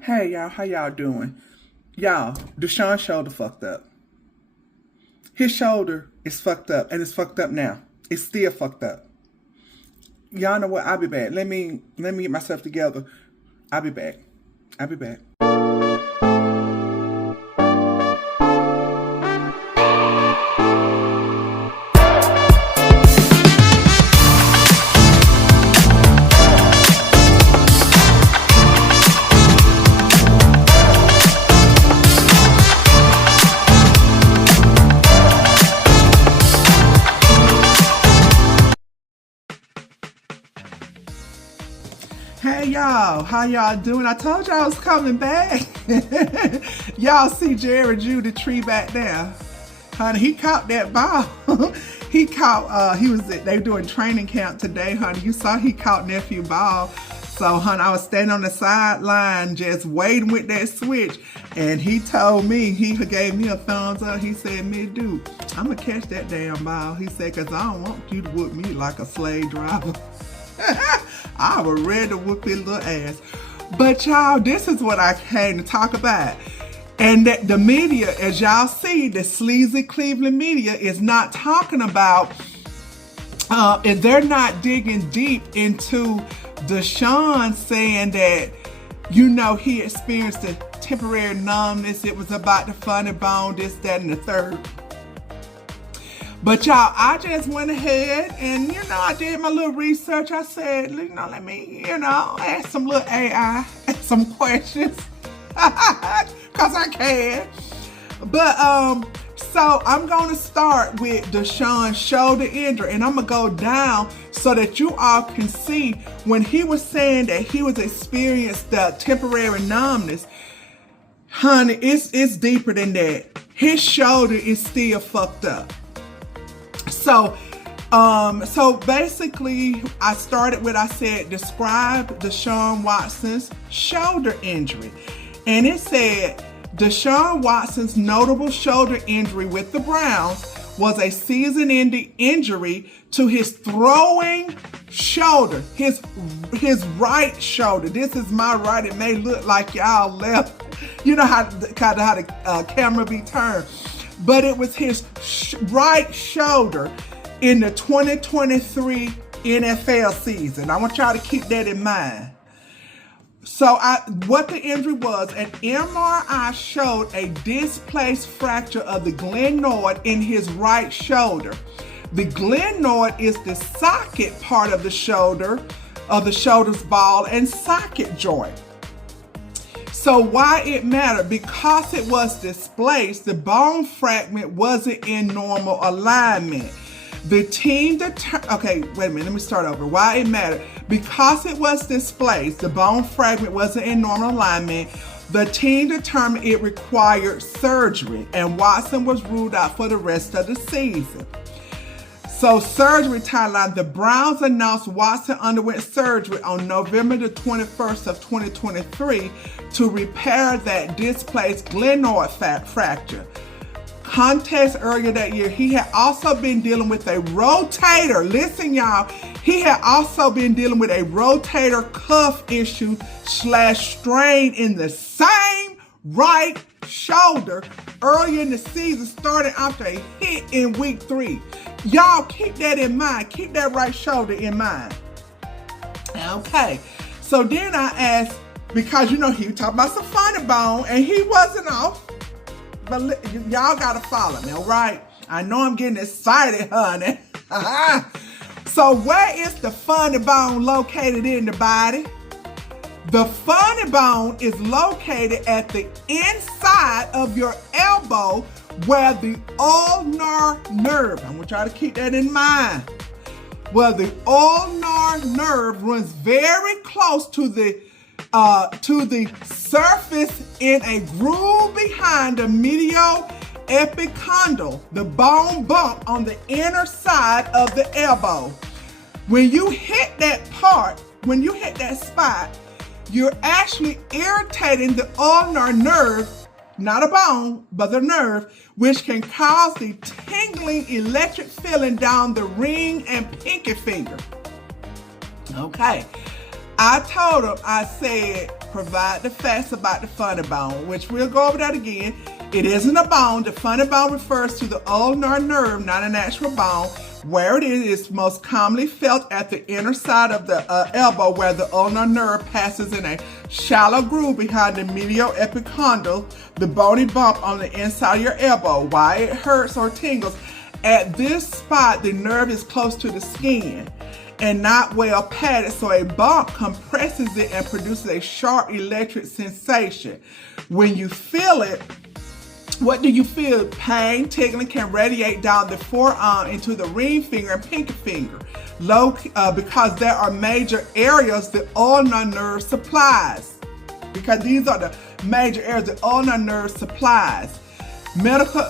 Hey y'all, how y'all doing? Y'all, Deshaun's shoulder fucked up. His shoulder is fucked up, and it's fucked up now. It's still fucked up. Y'all know what? I'll be back. Let me get myself together. I'll be back. I'll be back. Hey y'all, how y'all doing? I told y'all I was coming back. Y'all see Jared Jew, the tree back there. Honey, he caught that ball. They were doing training camp today, honey. You saw he caught nephew ball. So, honey, I was standing on the sideline just waiting with that switch. And he told me, he gave me a thumbs up. He said, "Me dude, I'm going to catch that damn ball." He said, "Because I don't want you to whoop me like a slave driver." I was ready to whoop his little ass. But y'all, this is what I came to talk about. And that the media, as y'all see, the sleazy Cleveland media is not talking about, and they're not digging deep into Deshaun saying that, he experienced a temporary numbness. It was about the funny bone, this, that, and the third. But y'all, I just went ahead and, I did my little research. I said, let me, ask some little AI some questions. Because I can. But, so I'm going to start with Deshaun's shoulder injury. And I'm going to go down so that you all can see when he was saying that he was experienced the temporary numbness. Honey, it's deeper than that. His shoulder is still fucked up. So basically, I started with, I said, describe Deshaun Watson's shoulder injury. And it said, Deshaun Watson's notable shoulder injury with the Browns was a season-ending injury to his throwing shoulder, his right shoulder. This is my right. It may look like y'all left. You know how the camera be turned. But it was his right shoulder in the 2023 NFL season. I want y'all to keep that in mind. So what the injury was, an MRI showed a displaced fracture of the glenoid in his right shoulder. The glenoid is the socket part of the shoulder's ball and socket joint. So why it mattered? Because it was displaced, the bone fragment wasn't in normal alignment. The team okay, wait a minute, let me start over. Why it mattered? Because it was displaced, the bone fragment wasn't in normal alignment, the team determined it required surgery, and Watson was ruled out for the rest of the season. So surgery timeline, the Browns announced Watson underwent surgery on November the 21st of 2023 to repair that displaced glenoid fracture. Context earlier that year, he had also been dealing with a rotator. Listen, y'all, he had also been dealing with a rotator cuff issue / strain in the same right shoulder earlier in the season, starting after a hit in week 3. Y'all keep that in mind. Keep that right shoulder in mind. Okay. So then I asked, because he was talking about some funny bone, and he wasn't off. But y'all gotta follow me, all right? I know I'm getting excited, honey. So where is the funny bone located in the body? The funny bone is located at the inside of your elbow where the ulnar nerve, I want y'all to keep that in mind, where the ulnar nerve runs very close to the surface in a groove behind the medial epicondyle, the bone bump on the inner side of the elbow. When you hit that spot, you're actually irritating the ulnar nerve, not a bone, but the nerve, which can cause the tingling electric feeling down the ring and pinky finger. Okay. I told him, I said, provide the facts about the funny bone, which we'll go over that again. It isn't a bone. The funny bone refers to the ulnar nerve, not an actual bone. Where it is most commonly felt at the inner side of the elbow, where the ulnar nerve passes in a shallow groove behind the medial epicondyle, the bony bump on the inside of your elbow. Why it hurts or tingles. At this spot, the nerve is close to the skin and not well padded, so a bump compresses it and produces a sharp electric sensation. When you feel it, what do you feel? Pain, tingling can radiate down the forearm into the ring finger and pinky finger, because there are major areas the ulnar nerve supplies. Because these are the major areas the ulnar nerve supplies. Medical,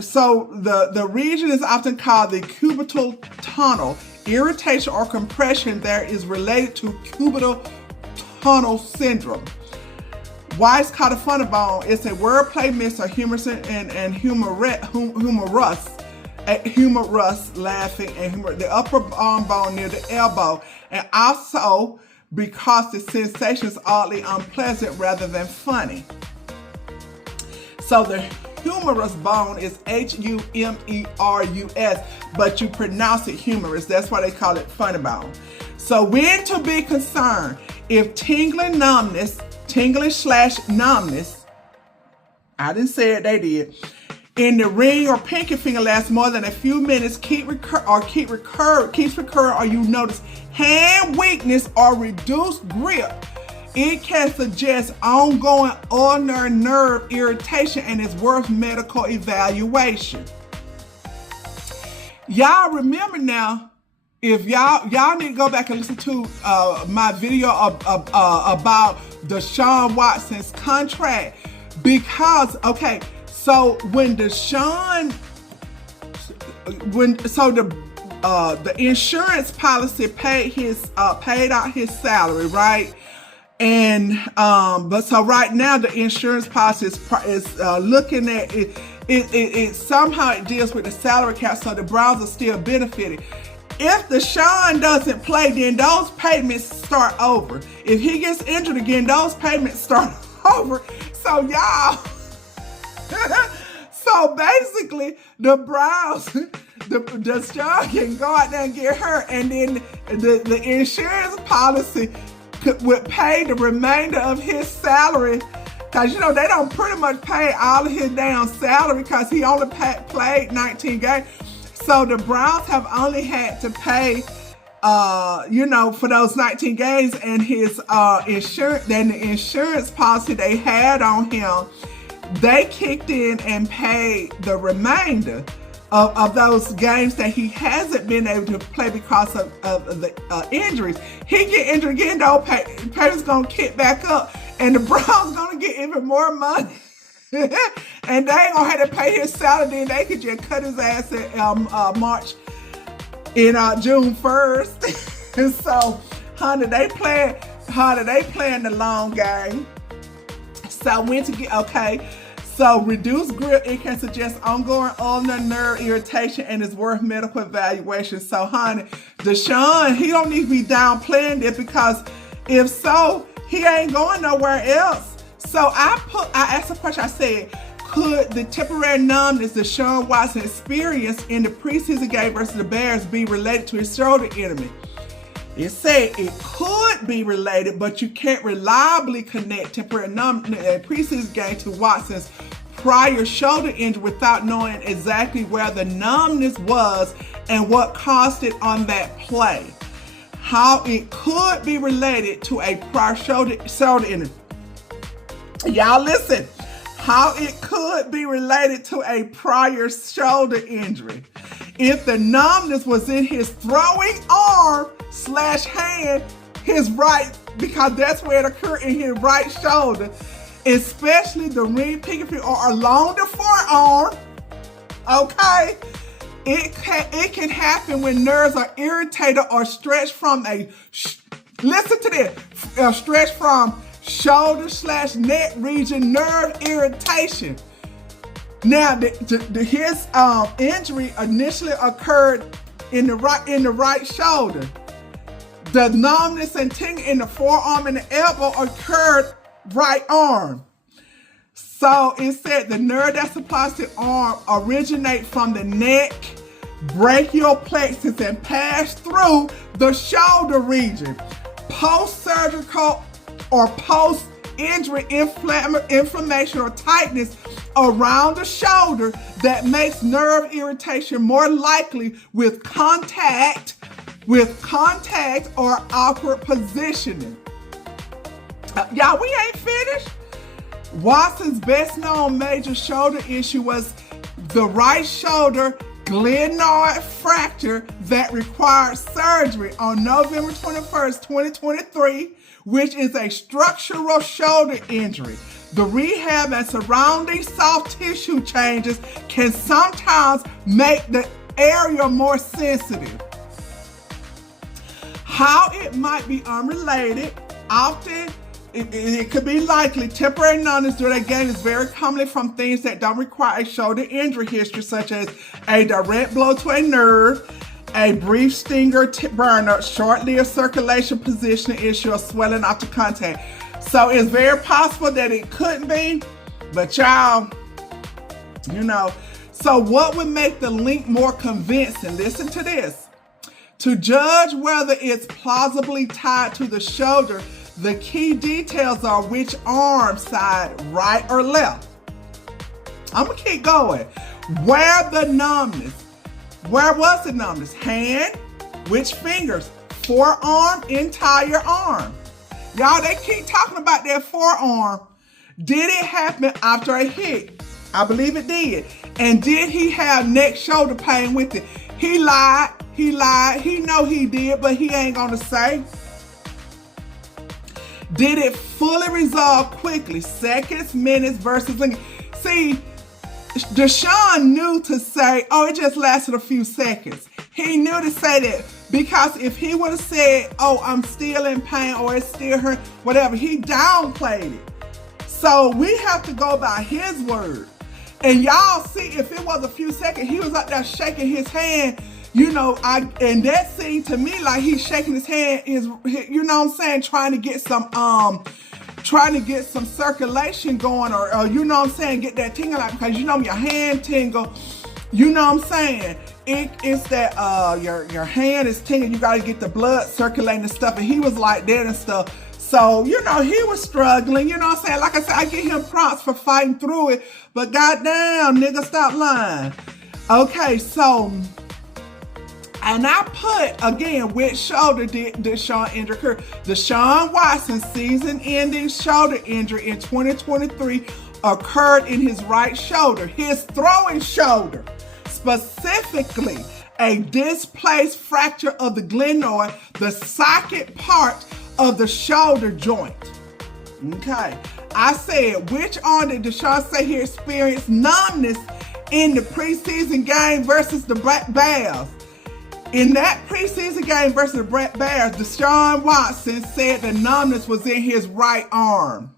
so the region is often called the cubital tunnel. Irritation or compression there is related to cubital tunnel syndrome. Why it's called a funny bone? It's a wordplay mix of humorous and humorous, laughing, and humor. The upper arm bone near the elbow, and also because the sensation is oddly unpleasant rather than funny. So the humerus bone is Humerus, but you pronounce it humorous. That's why they call it funny bone. So when to be concerned, if tingling / numbness, I didn't say it, they did, in the ring or pinky finger lasts more than a few minutes, keeps recurring, or you notice hand weakness or reduced grip, it can suggest ongoing ulnar nerve irritation and is worth medical evaluation. Y'all remember now, if y'all need to go back and listen to my video about Deshaun Watson's contract, because so when Deshaun, the insurance policy paid out his salary, right? And but so right now the insurance policy is looking at it. It somehow it deals with the salary cap, so the Browns are still benefiting. If Deshaun doesn't play, then those payments start over. If he gets injured again, those payments start over. So y'all, so basically the Browns, Deshaun can go out there and get hurt, and then the insurance policy would pay the remainder of his salary, because they don't pretty much pay all of his damn salary because he only played 19 games. So the Browns have only had to pay for those 19 games, and his insurance, then the insurance policy they had on him, they kicked in and paid the remainder of those games that he hasn't been able to play because of the injuries. He get injured again, though, payment's gonna kick back up, and the Browns gonna get even more money. And they ain't gonna have to pay his salary, then they could just cut his ass in June 1st. And so, honey, they playing the long game. So when to get So reduced grip, it can suggest ongoing ulnar nerve irritation and is worth medical evaluation. So honey, Deshaun, he don't need to be downplaying it, because if so, he ain't going nowhere else. So I asked a question, I said, could the temporary numbness Deshaun Watson experienced in the preseason game versus the Bears be related to his shoulder injury? It said it could be related, but you can't reliably connect temporary numbness preseason game to Watson's prior shoulder injury without knowing exactly where the numbness was and what caused it on that play. How it could be related to a prior shoulder injury. Y'all listen. How it could be related to a prior shoulder injury. If the numbness was in his throwing arm / hand, his right, because that's where it occurred, in his right shoulder, especially the ring, pinky finger, or along the forearm. It can happen when nerves are irritated or stretched from listen to this, stretched from shoulder / neck region nerve irritation. Now, his injury initially occurred in the right shoulder. The numbness and tingling in the forearm and the elbow occurred right arm. So it said the nerve that supplies the arm originate from the neck, brachial plexus, and pass through the shoulder region. Post-surgical or post-injury inflammation or tightness around the shoulder that makes nerve irritation more likely with contact or awkward positioning. Y'all, we ain't finished. Watson's best known major shoulder issue was the right shoulder glenoid fracture that required surgery on November 21st, 2023, which is a structural shoulder injury. The rehab and surrounding soft tissue changes can sometimes make the area more sensitive. How it might be unrelated, often it could be likely. Temporary numbness during a game is very commonly from things that don't require a shoulder injury history, such as a direct blow to a nerve, a brief stinger burner, short-lived circulation positioning issue, or swelling after contact. So it's very possible that it couldn't be, but y'all, so what would make the link more convincing? Listen to this. To judge whether it's plausibly tied to the shoulder, the key details are which arm side, right or left. I'm gonna keep going. Where was the numbness? Hand, which fingers? Forearm, entire arm. Y'all, they keep talking about that forearm. Did it happen after a hit? I believe it did. And did he have neck shoulder pain with it? He lied. He know he did, but he ain't gonna say. Did it fully resolve quickly? Seconds, minutes versus... See, Deshaun knew to say, oh, it just lasted a few seconds. He knew to say that because if he would have said, oh, I'm still in pain or it still hurt, whatever, he downplayed it. So we have to go by his word. And y'all see, if it was a few seconds, he was out there shaking his hand. And that seemed to me like he's shaking his hand trying to get some circulation going or get that tingle out because your hand tingle, it's that your hand is tingling, you gotta get the blood circulating and stuff, and he was like that and stuff. So, he was struggling, like I said, I give him props for fighting through it, but goddamn, nigga, stop lying. Okay, so, and I put, again, which shoulder did Deshaun injury occur? Deshaun Watson's season-ending shoulder injury in 2023 occurred in his right shoulder, his throwing shoulder. Specifically, a displaced fracture of the glenoid, the socket part of the shoulder joint. Okay, I said, which arm did Deshaun say he experienced numbness in the preseason game versus the Bears? In that preseason game versus the Bears, Deshaun Watson said the numbness was in his right arm.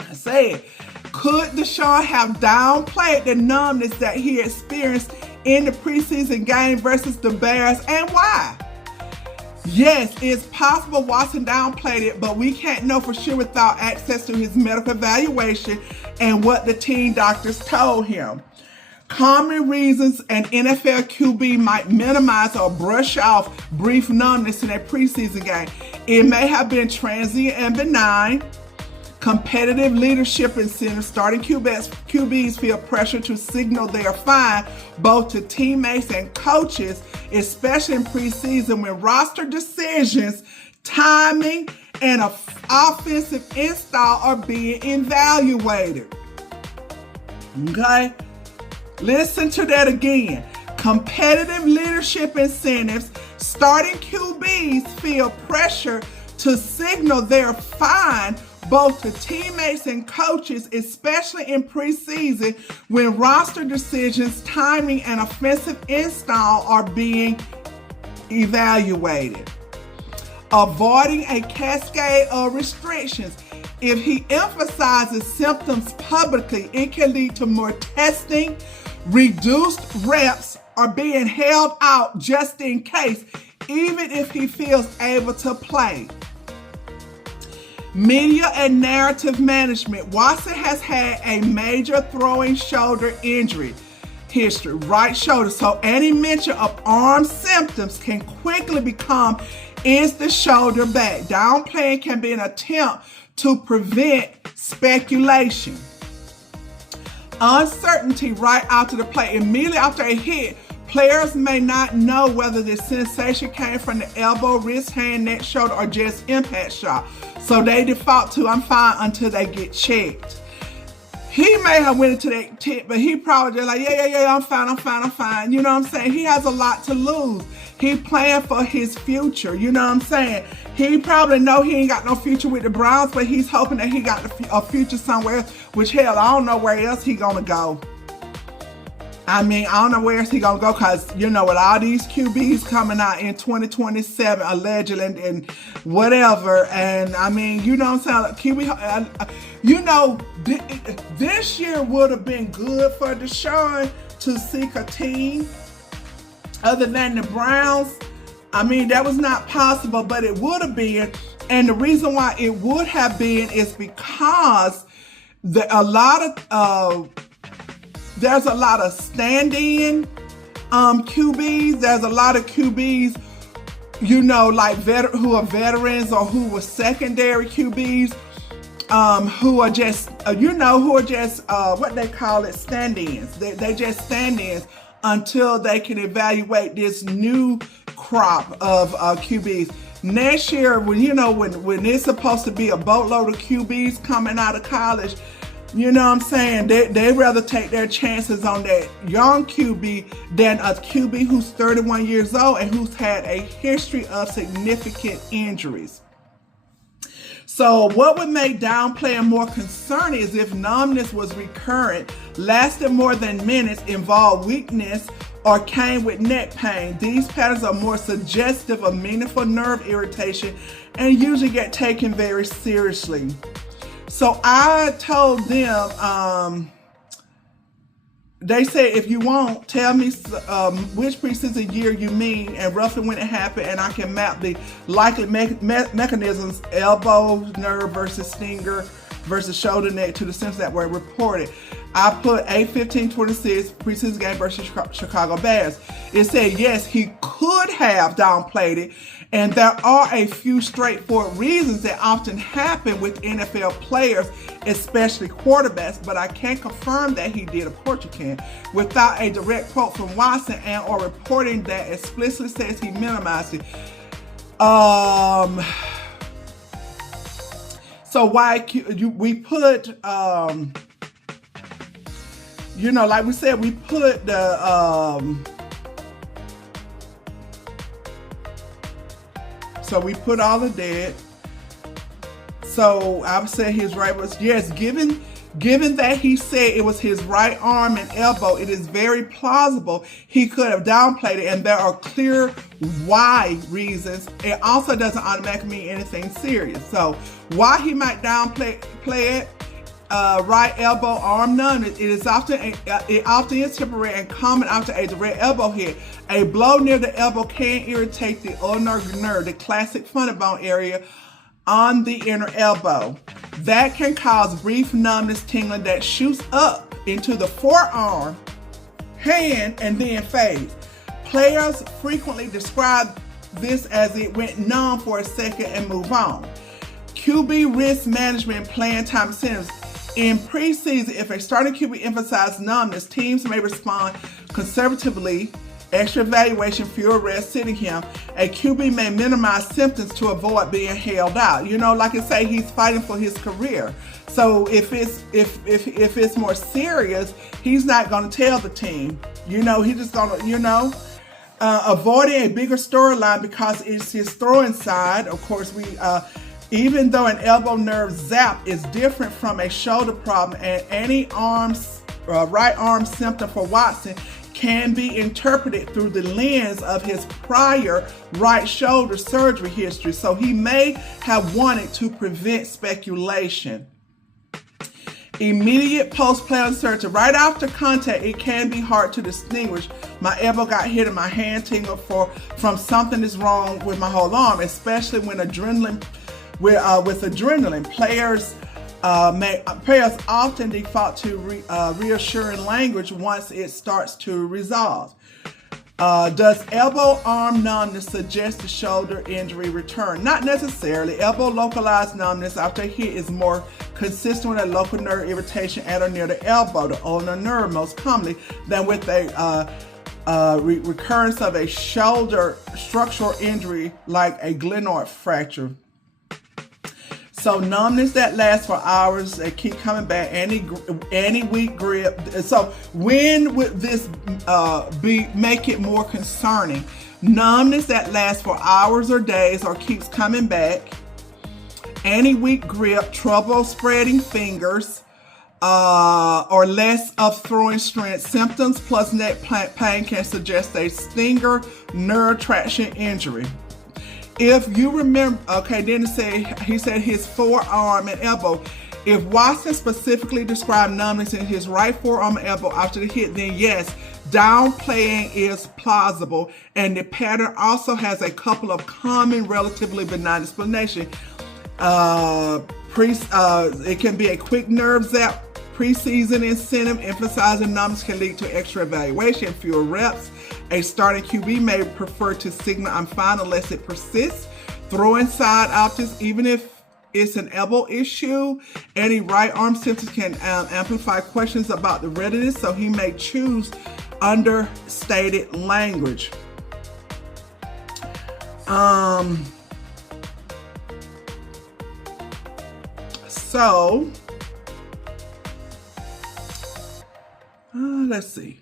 I said, could Deshaun have downplayed the numbness that he experienced in the preseason game versus the Bears, and why? Yes, it's possible Watson downplayed it, but we can't know for sure without access to his medical evaluation and what the team doctors told him. Common reasons an NFL QB might minimize or brush off brief numbness in a preseason game. It may have been transient and benign. Competitive leadership incentives. Starting QBs feel pressure to signal they are fine, both to teammates and coaches, especially in preseason when roster decisions, timing, and offensive install are being evaluated. Okay? Listen to that again. Competitive leadership incentives. Starting QBs feel pressure to signal they're fine, both to teammates and coaches, especially in preseason when roster decisions, timing, and offensive install are being evaluated. Avoiding a cascade of restrictions. If he emphasizes symptoms publicly, it can lead to more testing, reduced reps, or being held out just in case. even if he feels able to play. Media and narrative management. Watson has had a major throwing shoulder injury history, right shoulder. So any mention of arm symptoms can quickly become, is the shoulder back? Downplaying can be an attempt to prevent speculation. Uncertainty right after the play. Immediately after a hit, players may not know whether the sensation came from the elbow, wrist, hand, neck, shoulder, or just impact shot. So they default to, I'm fine, until they get checked. He may have went into that tip, but he probably just like, yeah, I'm fine. You know what I'm saying? He has a lot to lose. He playing for his future. You know what I'm saying? He probably know he ain't got no future with the Browns, but he's hoping that he got a future somewhere, which hell, I don't know where else he gonna go. I mean, I don't know where else he gonna go, because, you know, with all these QBs coming out in 2027, allegedly, and whatever, and I mean, you know what I'm saying? QB, you know, this year would have been good for Deshaun to seek a team other than the Browns. I mean, that was not possible, but it would have been, and the reason why it would have been is because there's a lot of stand-in QBs. There's a lot of QBs, you know, like who are veterans or who were secondary QBs, who are just, what they call it, stand-ins. They just stand-ins until they can evaluate this new crop of QBs. Next year, when it's supposed to be a boatload of QBs coming out of college, you know what I'm saying? They'd rather take their chances on that young QB than a QB who's 31 years old and who's had a history of significant injuries. So what would make downplaying more concerning is if numbness was recurrent, lasted more than minutes, involved weakness, or came with neck pain. These patterns are more suggestive of meaningful nerve irritation and usually get taken very seriously. So I told them, they said, if you want, tell me which preseason year you mean and roughly when it happened, and I can map the likely mechanisms, elbow nerve versus stinger versus shoulder neck, to the symptoms that were reported. I put 8/15/26 preseason game versus Chicago Bears. It said, yes, he could have downplayed it, and there are a few straightforward reasons that often happen with NFL players, especially quarterbacks, but I can't confirm that he did. Of course you can. Without a direct quote from Watson and or reporting that explicitly says he minimized it. So why we put, like we said, we put the, so we put all of that. So I would say his right was, yes, given that he said it was his right arm and elbow, it is very plausible he could have downplayed it, and there are clear why reasons. It also doesn't automatically mean anything serious. So why he might downplay it, right elbow arm numbness, it often is temporary and common after a direct elbow hit. A blow near the elbow can irritate the ulnar nerve, the classic funny bone area on the inner elbow. That can cause brief numbness, tingling that shoots up into the forearm, hand, and then fades. Players frequently describe this as it went numb for a second and move on. QB risk management playing time incentives. In preseason, if a starting QB emphasizes numbness, teams may respond conservatively. Extra evaluation, fewer rests sitting him. A QB may minimize symptoms to avoid being held out. Like I say, he's fighting for his career. So if it's more serious, he's not going to tell the team. He's just going to, avoiding a bigger storyline because it's his throwing side. Of course, even though an elbow nerve zap is different from a shoulder problem, and any right arm symptom for Watson can be interpreted through the lens of his prior right shoulder surgery history. So he may have wanted to prevent speculation. Immediate post-play uncertainty. Right after contact, it can be hard to distinguish. My elbow got hit and my hand tingled from something is wrong with my whole arm, especially when adrenaline. With adrenaline, players often default to reassuring language once it starts to resolve. Does elbow arm numbness suggest the shoulder injury return? Not necessarily. Elbow localized numbness after a hit is more consistent with a local nerve irritation at or near the elbow, the ulnar nerve most commonly, than with a recurrence of a shoulder structural injury like a glenoid fracture. So numbness that lasts for hours, they keep coming back, any weak grip. So when would this make it more concerning? Numbness that lasts for hours or days or keeps coming back, any weak grip, trouble spreading fingers, or less of throwing strength. Symptoms plus neck pain can suggest a stinger nerve traction injury. If you remember, okay, then he said his forearm and elbow. If Watson specifically described numbness in his right forearm and elbow after the hit, then yes, downplaying is plausible, and the pattern also has a couple of common, relatively benign explanations. It can be a quick nerve zap, preseason incentive, emphasizing numbness can lead to extra evaluation, fewer reps. A starting QB may prefer to signal I'm fine unless it persists. Throwing side optics, even if it's an elbow issue. Any right arm symptoms can amplify questions about the readiness, so he may choose understated language. Let's see.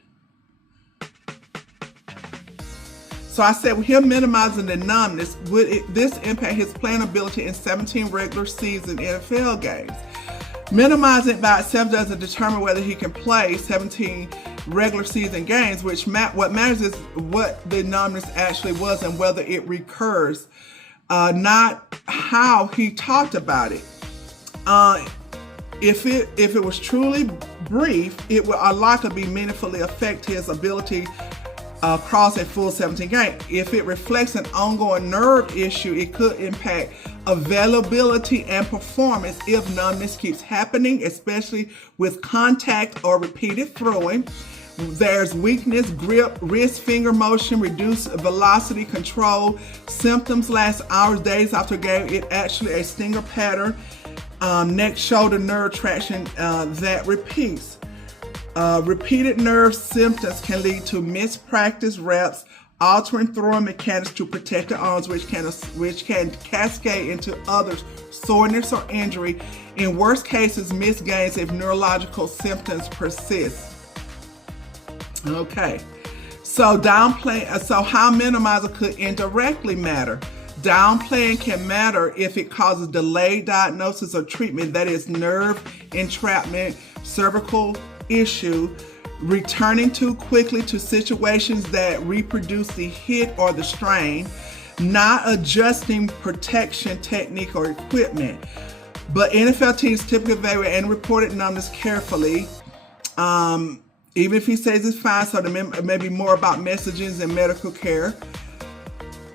So I said, with him minimizing the numbness, would this impact his playing ability in 17 regular season NFL games? Minimizing it by itself doesn't determine whether he can play 17 regular season games, what matters is what the numbness actually was and whether it recurs, not how he talked about it. If it was truly brief, it would likely meaningfully affect his ability across a full 17 game. If it reflects an ongoing nerve issue, it could impact availability and performance if numbness keeps happening, especially with contact or repeated throwing. There's weakness, grip, wrist, finger motion, reduced velocity control. Symptoms last hours, days after game. It actually a stinger pattern, neck, shoulder, nerve traction that repeats. Repeated nerve symptoms can lead to mispractice reps, altering throwing mechanics to protect the arms, which can cascade into others, soreness or injury. In worst cases, missed games if neurological symptoms persist. Okay, so how minimizing could indirectly matter. Downplaying can matter if it causes delayed diagnosis or treatment, that is nerve entrapment, cervical issue, returning too quickly to situations that reproduce the hit or the strain, not adjusting protection technique or equipment. But NFL teams typically evaluate and reported numbness carefully, even if he says it's fine, so there may be more about messages and medical care.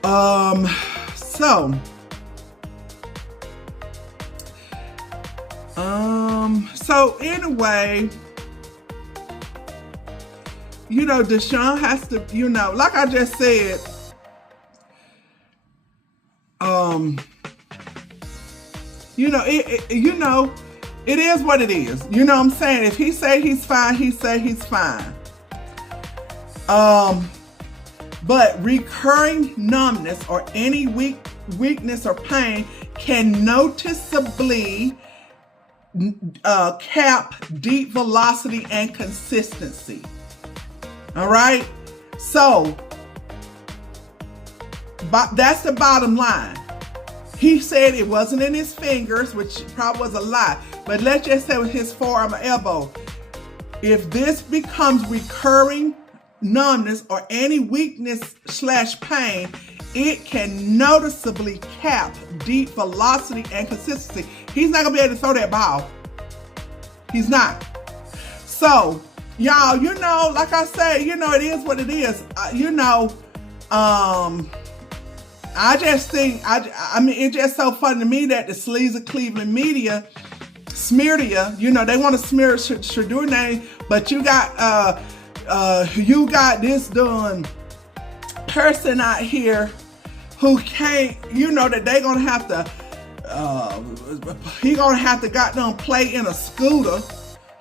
So anyway, Deshaun has to, like I just said, it is what it is. You know what I'm saying? If he say he's fine, he say he's fine. But recurring numbness or any weakness or pain can noticeably cap deep velocity and consistency. All right? So, that's the bottom line. He said it wasn't in his fingers, which probably was a lie. But let's just say with his forearm or elbow, if this becomes recurring numbness or any weakness/pain, it can noticeably cap deep velocity and consistency. He's not going to be able to throw that ball. He's not. So, y'all, you know, like I said, you know, it is what it is. You know, I just think, I mean, it's just so funny to me that the Sleazy Cleveland media, SMEARdia, you know, they want to smear Shadur name, but you got this done person out here who can't, you know, that they gonna have to, he gonna have to goddamn play in a scooter.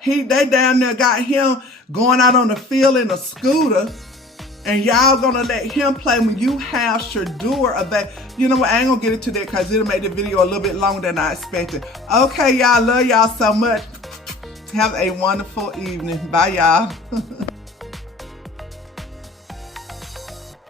They down there got him going out on the field in a scooter, and y'all gonna let him play when you have Shadur available. You know what, I ain't gonna get into that because it'll make the video a little bit longer than I expected. Okay, y'all, love y'all so much. Have a wonderful evening. Bye, y'all.